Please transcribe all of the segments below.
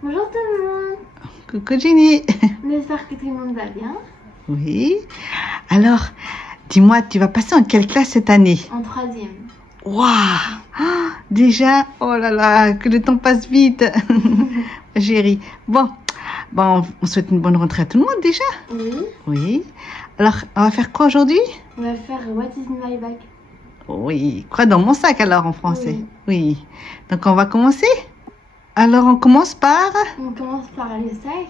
Bonjour tout le monde. Coucou Jenny. J'espère que tout le monde va bien. Oui. Alors, dis-moi, tu vas passer en quelle classe cette année? En 3e. Waouh! Déjà, oh là là, que le temps passe vite. Chérie. Bon, on souhaite une bonne rentrée à tout le monde déjà. Oui. Oui. Alors, on va faire quoi aujourd'hui? On va faire What is in my bag? Oui, quoi dans mon sac alors en français? Oui. Oui. Donc on va commencer? Alors on commence par... On commence par le sac.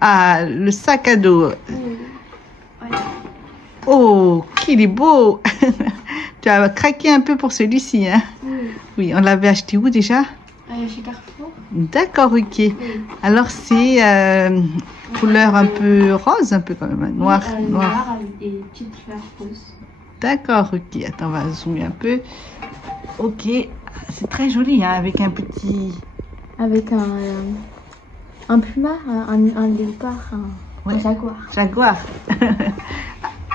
Ah, le sac à dos. Oui. Voilà. Oh, qu'il est beau. Tu as craqué un peu pour celui-ci, hein? Oui. Oui, on l'avait acheté où déjà? Chez Carrefour. D'accord, ok. Oui. Alors c'est couleur un peu rose, un peu quand même, noir. Oui, noir avec des petites fleurs roses. D'accord, ok. Attends, on va zoomer un peu. Ok, c'est très joli, hein, avec un petit... Avec un puma, un léopard, un jaguar. Jaguar.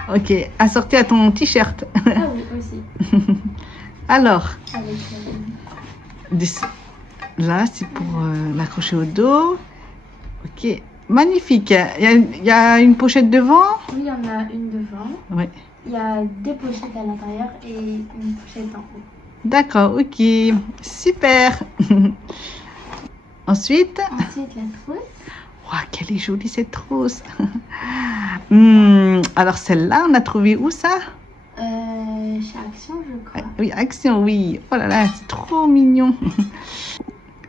Ok, assorti à ton t-shirt. Ah oui, aussi. Alors, Avec, là, c'est pour l'accrocher au dos. Ok, magnifique. Il y a une pochette devant. oui, il y en a une devant. Oui. Il y a deux pochettes à l'intérieur et une pochette en haut. D'accord, ok. Super. Ensuite, Ensuite, la trousse. wow, quelle est jolie cette trousse. Alors celle-là, on a trouvé où ça? Chez Action, je crois. Oui, Action, oui. Oh là là, c'est trop mignon.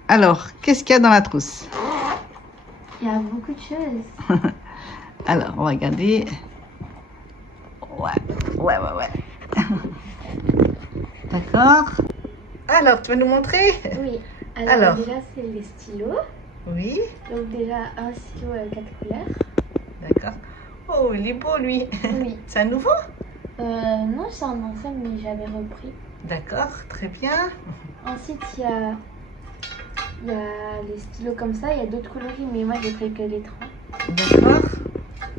Alors, qu'est-ce qu'il y a dans la trousse? Il y a beaucoup de choses. Alors, on va regarder. Ouais. D'accord. Alors, tu vas nous montrer? Oui. Alors. Déjà, c'est les stylos. Oui. Donc déjà, un stylo 4 couleurs. D'accord. Oh, il est beau, lui. Oui. C'est un nouveau? Non, c'est un ancien, mais j'avais repris. D'accord, très bien. Ensuite, il y a les stylos comme ça. Il y a d'autres coloris, mais moi, j'ai pris que les 3. D'accord.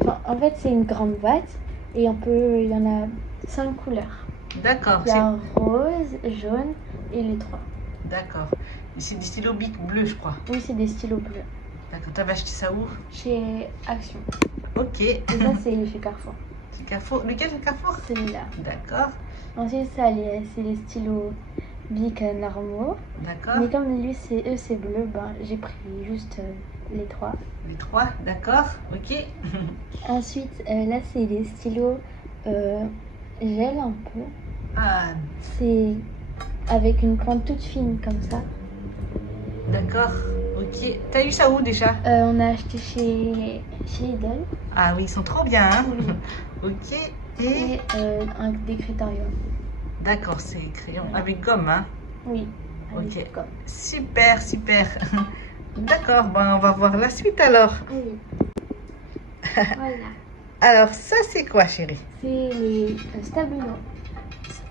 Enfin, en fait, c'est une grande boîte. Et il y en a 5 couleurs. D'accord. Il y a rose, jaune et les 3. D'accord. Et c'est des stylos bic bleus, je crois. Oui, c'est des stylos bleus. D'accord. Tu avais acheté ça où? Chez Action. Ok. Et ça, c'est chez Carrefour. C'est Carrefour. Lequel, c'est Carrefour? Celui-là. D'accord. Ensuite, c'est les stylos bic normaux. D'accord. Mais comme lui, c'est bleu, ben, j'ai pris juste les 3. Les 3, d'accord. Ok. Ensuite, là, c'est les stylos gel un peu. Ah, C'est avec une pointe toute fine comme ça. d'accord. Ok. T'as eu ça où déjà? On a acheté chez Lidl. Ah oui, ils sont trop bien, hein? Oui. Ok. Et des critériums. D'accord, c'est crayon avec gomme, hein? Oui. Avec Ok. gomme. Super, super. D'accord, on va voir la suite alors. Oui. Voilà. Alors, ça c'est quoi, chérie? C'est les stabilos.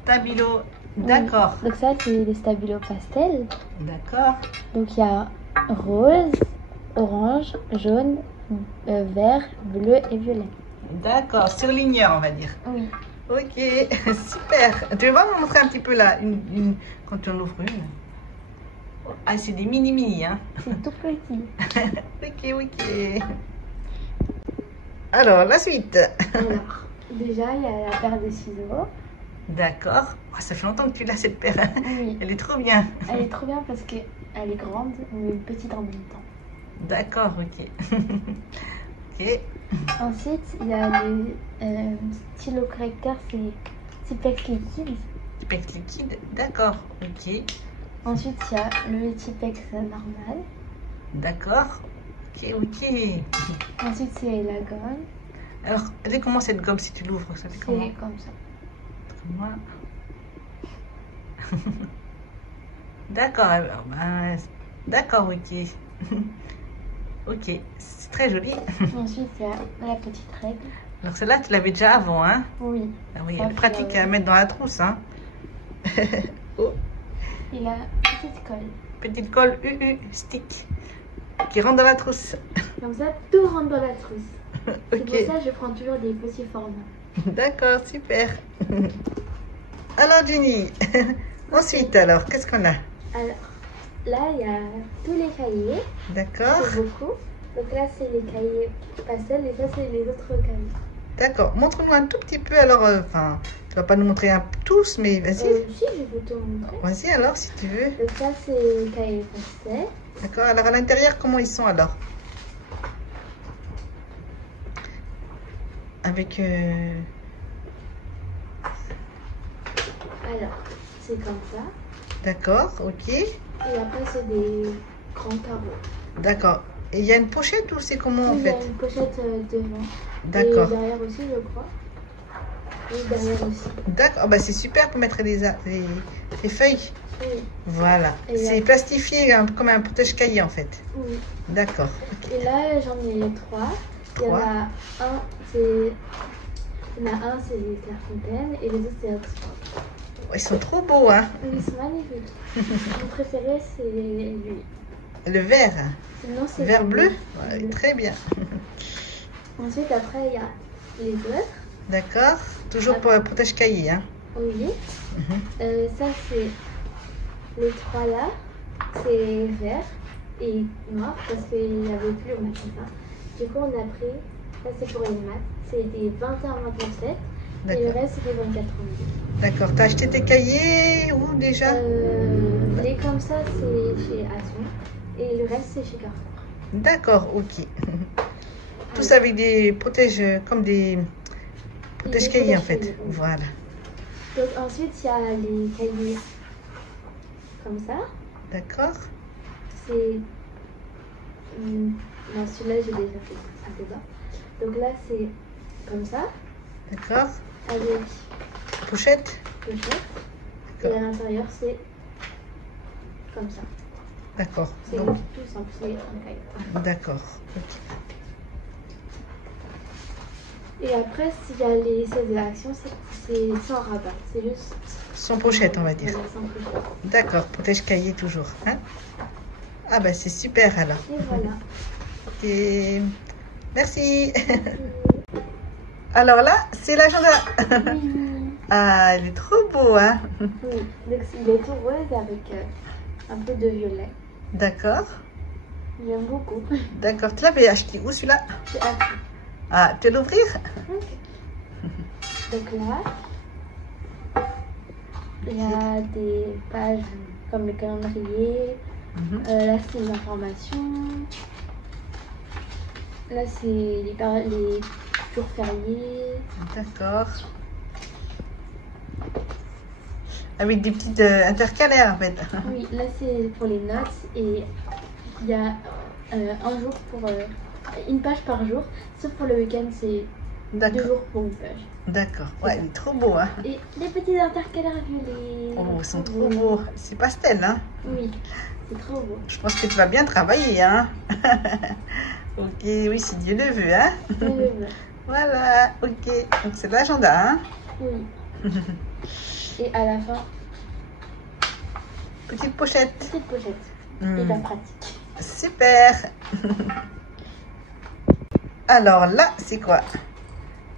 Stabilo. D'accord. Donc ça, c'est les stabilos pastel. D'accord. Donc il y a rose, orange, jaune, vert, bleu et violet. D'accord, surligneur, on va dire. Oui. Ok, super. Tu vas me montrer un petit peu là, quand tu en ouvres une. Ah, c'est des mini, hein? C'est tout petit. Ok. Alors, la suite. Alors, déjà, il y a la paire de ciseaux. D'accord. Oh, ça fait longtemps que tu l'as, cette paire. Oui. Elle est trop bien. Elle est trop bien parce qu'elle est grande, mais petite en même temps. D'accord, ok. Ok. Ensuite, il y a les stylos correcteurs, c'est Tipex liquide. Tipex liquide, d'accord, ok. Ensuite, il y a le Tipex normal. D'accord, ok. Ensuite, c'est la gomme. Alors, elle est comment cette gomme si tu l'ouvres? Ça fait comment? C'est comme ça. Comme moi. D'accord, alors, d'accord, ok. Ok, c'est très joli. Ensuite, il y a la petite règle. Alors celle-là, tu l'avais déjà avant, hein? Oui. Ah oui, elle est pratique à mettre dans la trousse, hein? Oh. Et la petite colle. Petite colle UU stick qui rentre dans la trousse. Comme ça, tout rentre dans la trousse. Ok. C'est pour ça que je prends toujours des petits formats. D'accord, super. Alors Jenny, ensuite alors, qu'est-ce qu'on a? Alors, là, il y a tous les cahiers. D'accord. C'est beaucoup. Donc là, c'est les cahiers pastels et ça, c'est les autres cahiers. D'accord. Montre-nous un tout petit peu alors. Enfin, tu vas pas nous montrer tous, mais vas-y. Si, je vais te montrer. Vas-y alors, si tu veux. Donc ça, c'est les cahiers pastels. D'accord. Alors à l'intérieur, comment ils sont alors? Avec. Alors, c'est comme ça. D'accord, ok. Et après, c'est des grands carreaux. D'accord. Et il y a une pochette ou c'est comment en Il y a fait? une pochette devant. D'accord. Et derrière aussi, je crois. Et derrière aussi. D'accord. Bah, c'est super pour mettre les feuilles. Oui. Voilà. Et C'est plastifié comme un protège-cahier en fait. Oui. D'accord. Et là, j'en ai trois. Il y en a un, c'est les Clairefontaine et les autres, c'est Oxford. Ils sont trop beaux, hein? Oui, ils sont magnifiques. Mon préféré, c'est lui. Le vert. Sinon, c'est Vert bleu? bleu. Ouais, très bien. Ensuite, après, il y a les autres. D'accord. Toujours pour un protège-cahier, hein? Oui. Ça, c'est les trois là. C'est vert et noir parce qu'il n'y avait plus au magasin. Du coup, on a pris, ça c'est pour les maths, c'est des 21-27 et le reste c'est des 24-32. D'accord. T'as acheté tes cahiers où déjà? Les comme ça, c'est chez Action et le reste c'est chez Carrefour. D'accord, ok. Tous avec des protèges, comme des protège-cahiers en fait. Oui. Voilà. Donc ensuite, il y a les cahiers comme ça. D'accord. C'est... Non, celui-là, j'ai déjà fait ça dedans. Donc là, c'est comme ça, D'accord. avec Pochette. pochette. Et à l'intérieur, c'est comme ça. D'accord. C'est Donc, tout simple, c'est un cahier. d'accord. Ok. Et après, s'il y a les 16 de l'action, c'est sans rabat. C'est juste... Sans pochette, on va dire. Voilà, sans pochette. D'accord. Protège-cahier toujours. Hein? Ah bah c'est super alors. Et voilà. Ok. Merci. Alors là, c'est l'agenda. Oui. Ah, il est trop beau, hein? Oui. Donc il est tout rose avec un peu de violet. D'accord. J'aime beaucoup. D'accord. Tu l'avais acheté où celui-là? C'est Action. Ah, tu veux l'ouvrir? Donc là, il y a des pages comme le calendrier. Là, c'est les informations. Là, c'est les jours fériés. D'accord. Avec des petites intercalaires en fait. Oui, là, c'est pour les notes. Et il y a un jour pour... une page par jour. Sauf pour le week-end, c'est 2 jours pour une page. D'accord. Ouais, il est trop beau, hein. Et les petits intercalaires violets. Oh, ils sont trop beaux. C'est pastel, hein. Oui, c'est trop beau. Je pense que tu vas bien travailler, hein. Ok, oui, si Dieu le veut, hein. Je le veux. Voilà, ok. Donc c'est l'agenda, hein. Oui. Et à la fin, Petite pochette. petite pochette. Hyper pratique. Super. Alors là, c'est quoi?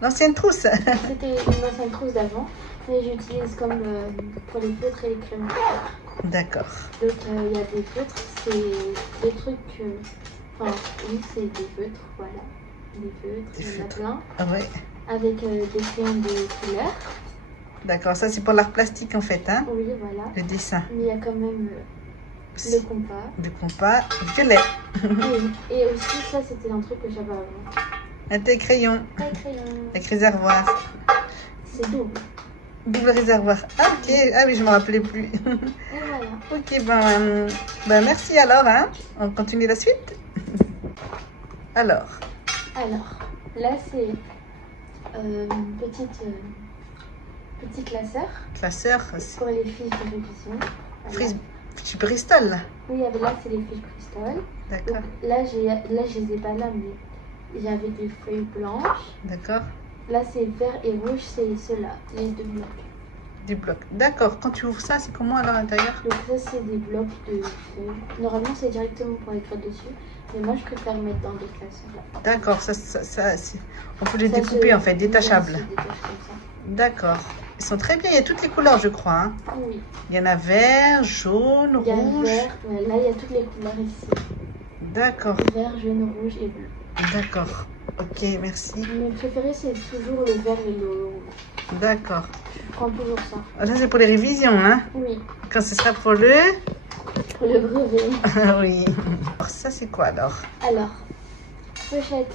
L'ancienne trousse. C'était une ancienne trousse d'avant, mais j'utilise comme pour les feutres et les crayons. D'accord. Donc il y a des feutres, c'est des trucs. Enfin, oui, c'est des feutres, voilà. Des feutres, il y en a plein. Oui. Avec des crayons de couleur. D'accord, ça c'est pour l'art plastique en fait, hein. Oui, voilà. Le dessin. Mais il y a quand même le compas. Le compas violet. Oui. Et aussi, ça c'était un truc que j'avais avant. Un tes crayons. Un crayon. Avec réservoir. C'est double. Double réservoir. Ah ok, ah oui, je me rappelais plus. Et voilà. Ok, ben merci alors, hein. On continue la suite. Alors, là c'est une petit classeur classeur, c'est pour les fiches de révision. Voilà. fiche Bristol, là. Oui, là c'est les fiches Bristol. D'accord. Donc, là je les ai pas là, mais j'avais des feuilles blanches. D'accord. Là c'est vert et rouge, c'est ceux-là, les 2 blocs. Des blocs. D'accord. Quand tu ouvres ça, c'est comment alors à l'intérieur? Donc ça c'est des blocs de feuilles. Normalement c'est directement pour écrire dessus, mais moi je préfère mettre dans des classeurs. D'accord. On peut les découper en fait, détachables. Ça se détache comme ça. D'accord. Ils sont très bien, il y a toutes les couleurs, je crois. Hein. Oui. Il y en a vert, jaune, Il y a rouge. vert, ouais, là il y a toutes les couleurs ici. D'accord. Vert, jaune, rouge et bleu. D'accord. Ok, merci. Mes préférés, c'est toujours le vert et le rouge. D'accord. Je prends toujours ça. Ah, ça, c'est pour les révisions, hein? Oui, Quand ce sera pour le... pour le brevet. Oui. Alors, ça, c'est quoi, alors? Alors, pochette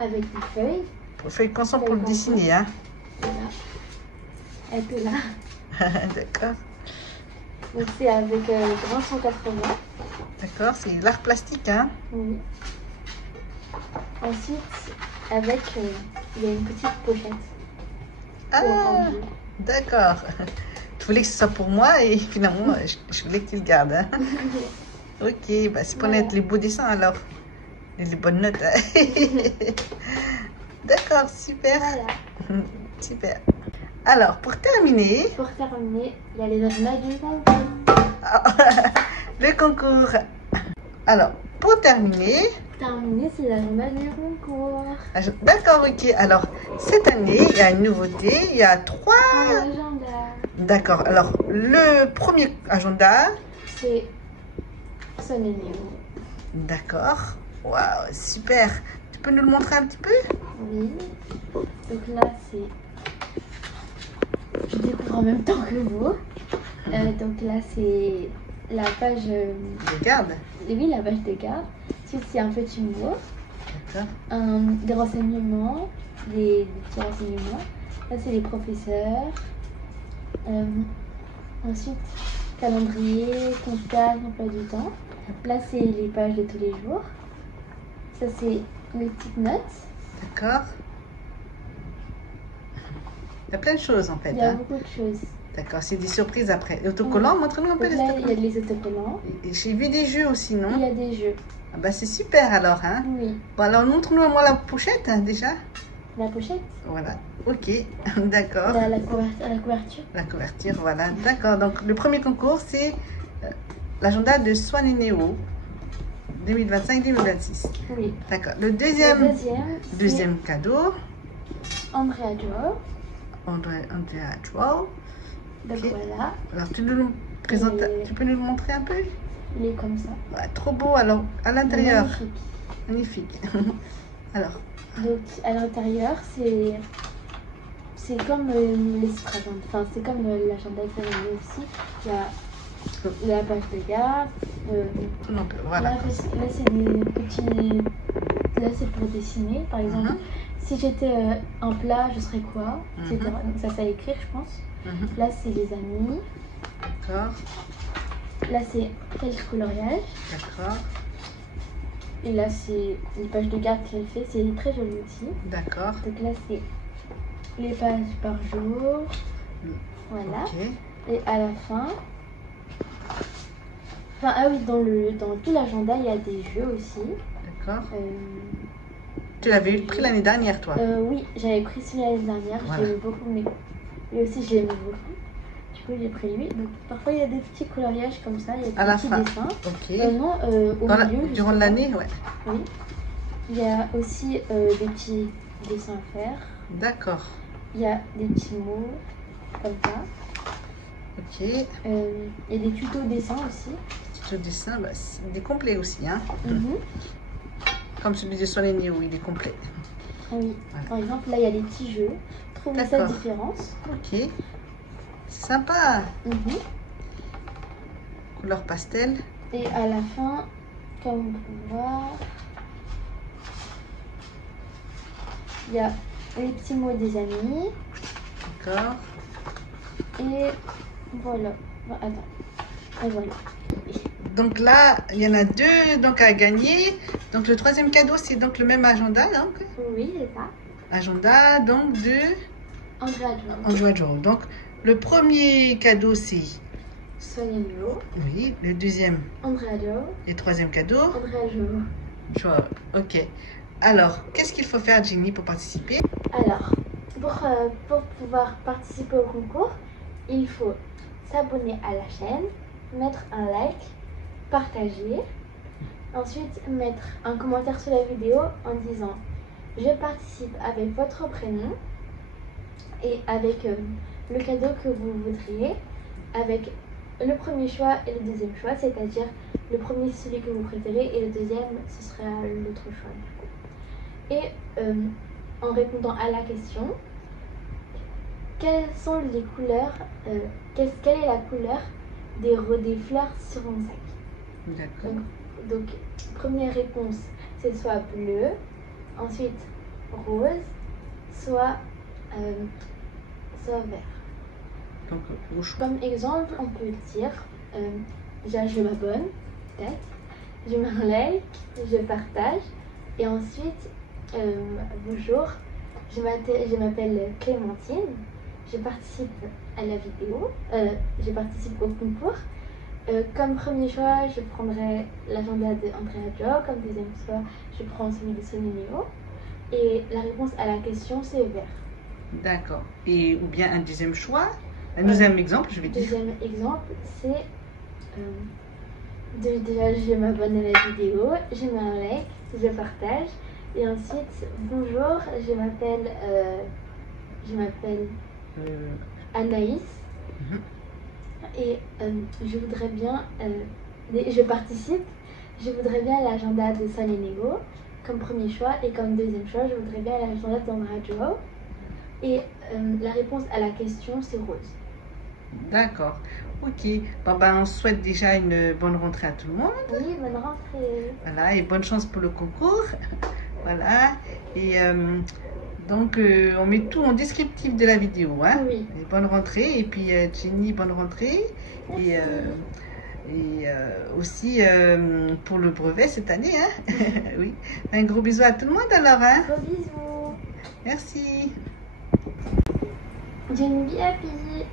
avec des feuilles. Feuille canson pour le dessiner, hein? Voilà. Elle est là. D'accord. Donc c'est avec grand 180. D'accord, c'est l'art plastique, hein? Oui. Ensuite, avec, il y a une petite pochette. Ah, Orange. d'accord. Tu voulais que ce soit pour moi et finalement, je voulais que tu le gardes. Hein? Ok, bah, c'est pour Voilà. mettre les beaux dessins alors. Et les bonnes notes. D'accord, super. Voilà. Super. Alors, pour terminer, Pour terminer, il y a les agendas du concours. le concours. Alors, pour terminer, Terminer, c'est l'agenda du concours. d'accord, ok. Alors, cette année, il y a une nouveauté. Il y a 3. Un agenda. D'accord. Alors, le premier agenda. C'est Son et Néo. D'accord. Waouh, super. Tu peux nous le montrer un petit peu? Oui. Donc là, c'est... Je découvre en même temps que vous. Donc là, c'est la page... Je garde. Oui, la page de garde. Ensuite, c'est un petit mot. D'accord. Des renseignements. Des petits renseignements. Là, c'est les professeurs. Ensuite, calendrier, contact, emploi du temps. Là, c'est les pages de tous les jours. Ça, c'est les petites notes. D'accord. Il y a plein de choses en fait. Il y a Hein? beaucoup de choses. D'accord, c'est des surprises après. Les autocollants, montre-nous un peu Donc les là, il y a autocollants. les autocollants. Et j'ai vu des jeux aussi, Il non? y a des jeux. Ah bah c'est super alors, hein? Oui. Bon alors montre-nous à moi la pochette hein, déjà. La pochette. Voilà, ok, d'accord. La couverture. La couverture, voilà, d'accord. Donc le premier concours, c'est l'agenda de Swan et Néo 2025-2026. Oui. D'accord. Le Le deuxième cadeau, c'est Andrea Joe. Andrea Joel. Donc Ok. voilà. Alors tu nous le présentes, Et- tu peux nous le montrer un peu? Il est comme ça. Ouais, trop beau. Alors à l'intérieur, Magnifique. magnifique. Alors, Donc à l'intérieur, c'est comme l'esprit. Enfin, c'est comme l'agenda examiné aussi. Il y a la page de garde. non, voilà. Là, c'est des petits. Là, c'est pour dessiner. Par exemple, si j'étais un plat, je serais quoi, etc. Donc ça à écrire, je pense. Là, c'est les amis. D'accord, Là, c'est quelques coloriages. d'accord, Et là, c'est les pages de garde qu'elle fait. C'est très joli aussi. d'accord. Donc là, c'est les pages par jour. Voilà. Ok, Et à la fin... Enfin, ah oui, dans tout l'agenda, il y a des jeux aussi. d'accord. Tu l'avais pris l'année dernière, toi? Oui, j'avais pris celui l'année dernière. Voilà. J'aimais beaucoup, mais lui aussi, je l'aimais beaucoup. Du coup, j'ai pris lui. Donc, parfois, il y a des petits coloriages comme ça. Il y a des À la petits fin. dessins. Ok. Non, au milieu. Durant justement. l'année, ouais. Oui. Il y a aussi des petits dessins à faire. D'accord. Il y a des petits mots comme ça. Ok. Il y a des tutos dessins aussi. Ce dessin, bah, il est complet aussi, hein. Mhm. Comme celui de Swan et Néo, il est complet. Ah oui. Voilà. Par exemple, là, il y a des petits jeux. Trouvez sa D'accord. différence. Ok. C'est sympa. Mhm. Couleur pastel. Et à la fin, comme on peut voir, il y a les petits mots des amis. D'accord. Et voilà. Attends. Et voilà. Donc là, il y en a deux donc, à gagner. Donc le troisième cadeau, c'est donc le même agenda. Donc. Oui, c'est ça. Agenda donc de Andrea Joe. Andrea Joe. Donc le premier cadeau, c'est... Sonia Mio. Oui. Le deuxième Andrea Joe. et troisième cadeau. Andrea Joe. Joe. Ok. Alors, qu'est-ce qu'il faut faire, Jenny, pour participer? Alors, pour pouvoir participer au concours, il faut s'abonner à la chaîne, mettre un like, partager, ensuite mettre un commentaire sous la vidéo en disant « Je participe avec votre prénom » et avec le cadeau que vous voudriez, avec le premier choix et le deuxième choix, c'est-à-dire le premier celui que vous préférez et le deuxième ce sera l'autre choix du coup. Et en répondant à la question, quelles sont les couleurs, quelle est la couleur des fleurs sur mon sac? D'accord. Donc, première réponse, c'est soit bleu, ensuite rose, soit vert. Donc, au choix. Comme exemple, on peut dire, déjà je m'abonne, peut-être, je mets un like, je partage, et ensuite, bonjour, je m'appelle Clémentine, je participe à la vidéo, je participe au concours. Comme premier choix, je prendrai l'agenda de Andrea Jo, comme deuxième choix, je prends celui de Sonny Neo. Et la réponse à la question, c'est vert. D'accord. Et ou bien un deuxième choix, un deuxième exemple, je vais dire. Deuxième exemple, c'est déjà je m'abonne à la vidéo, je mets un like, je partage. Et ensuite, bonjour, je m'appelle Anaïs. Et je voudrais bien, je participe, je voudrais bien l'agenda de San Nego comme premier choix et comme deuxième choix, je voudrais bien l'agenda d'Andrea Jo. Et la réponse à la question, c'est rose. D'accord. Ok. Bon, ben, on souhaite déjà une bonne rentrée à tout le monde. Oui, bonne rentrée. Voilà, et bonne chance pour le concours. Voilà. Et donc, on met tout en descriptif de la vidéo. Hein. Oui. Et bonne rentrée. Et puis, Jenny, bonne rentrée. Merci. Et aussi pour le brevet cette année. Hein. Oui. Un gros bisou à tout le monde alors. Hein. Gros bisous. Merci. Jenny, be happy.